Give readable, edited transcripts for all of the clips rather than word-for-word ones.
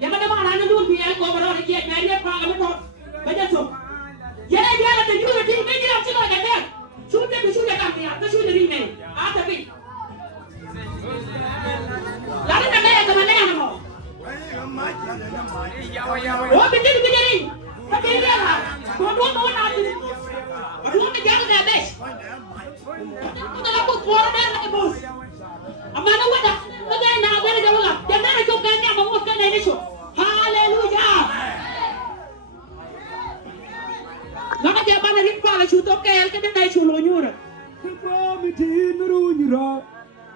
Yang mana Oh, begini. Beginilah. Dua mau nanti. Dua menjaga deh. Kita lakukan suara dan bos. Amana wada. Kita nak ada jawab. Jangan ada juga ni apa bos kan ini so. Haleluya. Nak dia mana ni pala chuto kel kita dah chulo nyura. Kami tiada nyura.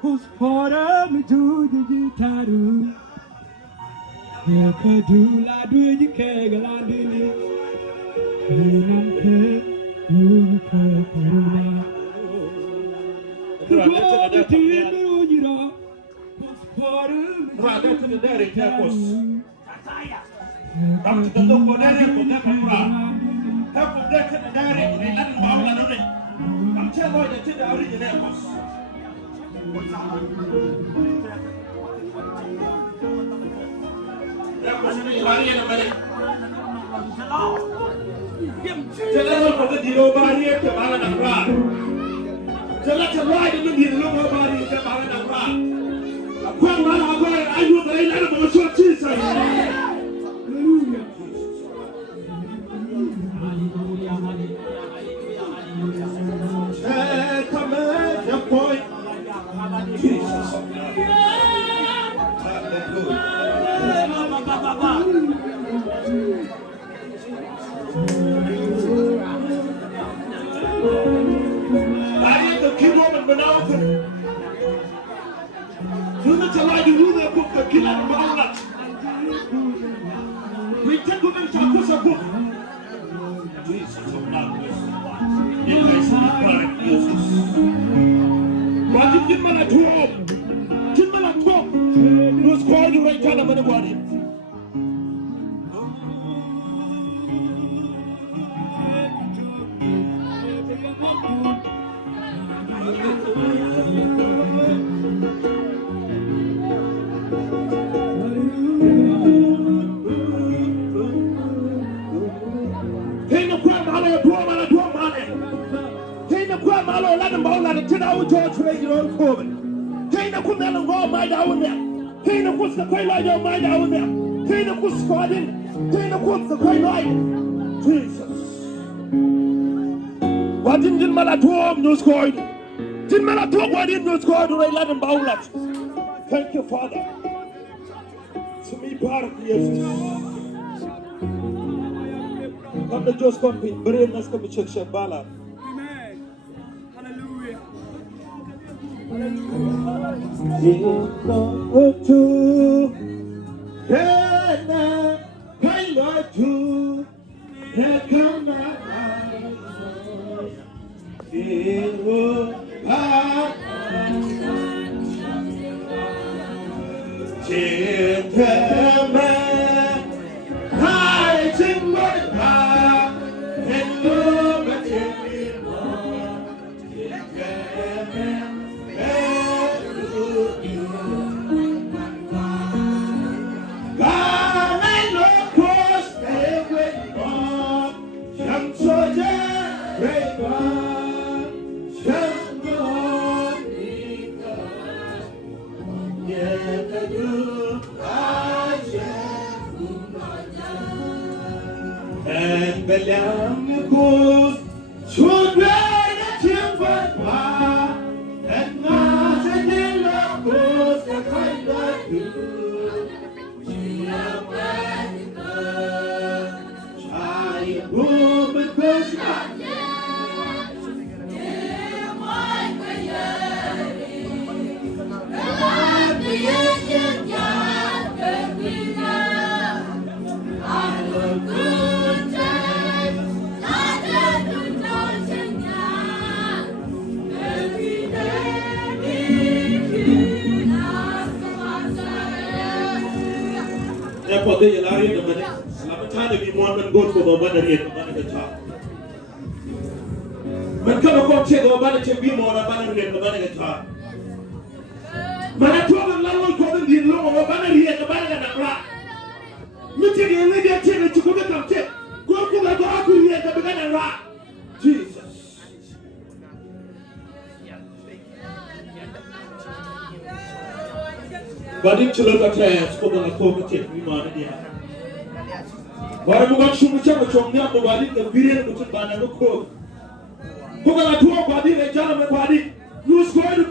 Kuspara mitu digitaru. Ya kedua dua jikegalandini. Kenanke buka kurma. Kami tiada nyura. Kuspara mitu digitaru. Tapi tentu kodenya kodenya kurang. Tapi kodenya dari ini kan bawa lalu. Kamu cakap aja tidak original bos. Jalan pada di lobari ke mana nak rah? Jalan cerai dengan di lobari ke mana nak rah? Aku yang mana aku yang ayu dari mana bersuat cinta? Thank you, Father. To me, part of Jesus. Come to just compete. Beri nas kami cek bala. Amen. Hallelujah. Badi children attached for the cooperative humanity. But I'm going to show you the body, the period which is banana cook. Who got a body, the gentleman body, who's going to